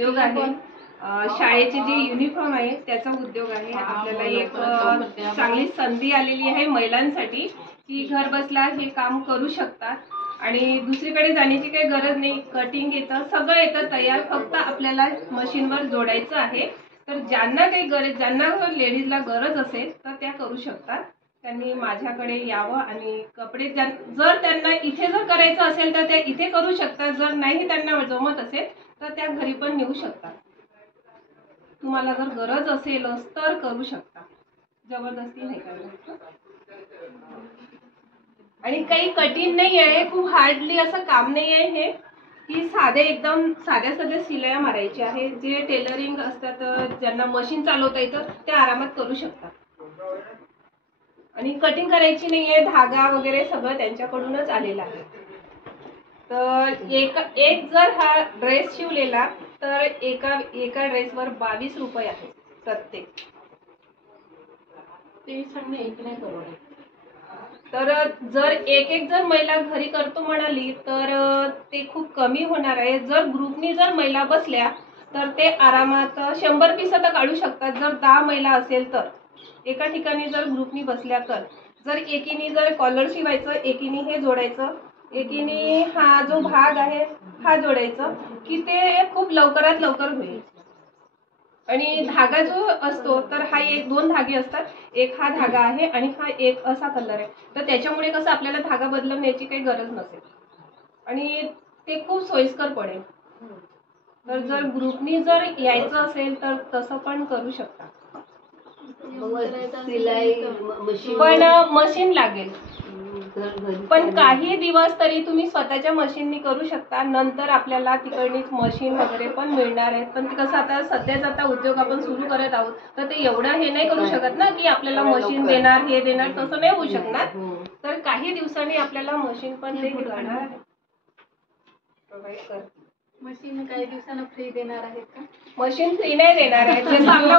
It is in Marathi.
उद्योग आहे, शाळेचे जे युनिफॉर्म आहे त्याचा उद्योग आहे। आपल्याला एक चांगली संधी आलेली आहे महिलांसाठी की घर बसल्या हे काम करू शकतात आणि दुसरीकडे जाण्याची काही गरज नाही। कटिंग येतं, सगळं येतं तयार, फक्त आपल्याला मशीनवर जोडायचं आहे। तर ज्यांना काही गरज, ज्यांना लेडीजला गरज असेल तर त्या करू शकतात। त्यांनी माझ्याकडे यावं आणि कपडे जर त्यांना इथे जर करायचं असेल तर त्या इथे करू शकतात, जर नाही त्यांना जमत असेल तर त्या घरी पण नेऊ शकतात। तुम्हाला जर गरज असेल तर करू शकता, जबरदस्ती नाही करायचं। आणि काही कठीण नाही आहे, खूप हार्डली असं काम नाही आहे हे, की साधे एकदम साध्या सिलाया मारायच्या आहे। जे टेलरिंग असतात, ज्यांना मशीन चालवता येतं ते आरामात करू शकतात आणि कटिंग करायची नाहीये, धागा वगैरे सगळं त्यांच्याकडूनच आलेलं आहे। तर एक जर हा ड्रेस शिवलेला तर एका ड्रेसवर 22 रुपये आहे प्रत्येक। ते सांगणे एक नाही परवडत। तर जर एक जर महिला घरी करतो म्हणाली तर ते खूप कमी होणार आहे। जर ग्रुपनी जर महिला बसल्या तर ते आरामात 100 पीस तर काढू शकतात। जर 10 महिला असेल तर एका ठिकाणी जर ग्रुपनी बसल्या तर जर एकीने जर कॉलर शिवायचं, एकीने हे जोडायचं, एकीने हा जो भाग आहे हा जोडायचं की ते खूप लवकरात लवकर होईल। आणि धागा जो असतो तर हा एक दोन धागे असतात, एक हा धागा आहे आणि हा एक असा कलर आहे। तर त्याच्यामुळे कसं आपल्याला धागा बदलण्याची काही गरज नसेल आणि ते खूप सोयीस्कर पडेल। तर जर ग्रुपनी जर यायचं असेल तर तसं पण करू शकता, पण मशीन लागेल। पण काही दिवस तरी तुम्ही स्वतःच्या मशीननी करू शकता, नंतर आपल्याला तिकडनीच मशीन वगैरे पण मिळणार आहे। पण कसं आता सध्याच आता उद्योग आपण सुरू करत आहोत तर ते एवढं हे नाही करू शकत ना की आपल्याला मशीन देणार हे देणार, तसं नाही होऊ शकणार। तर काही दिवसांनी आपल्याला मशीन पण ते मिळणार आहे, प्रोव्हाइड करतील। मशीन काही दिवसांना फ्री देणार आहेत का? मशीन फ्री नाही देणार आहे, जसं आपला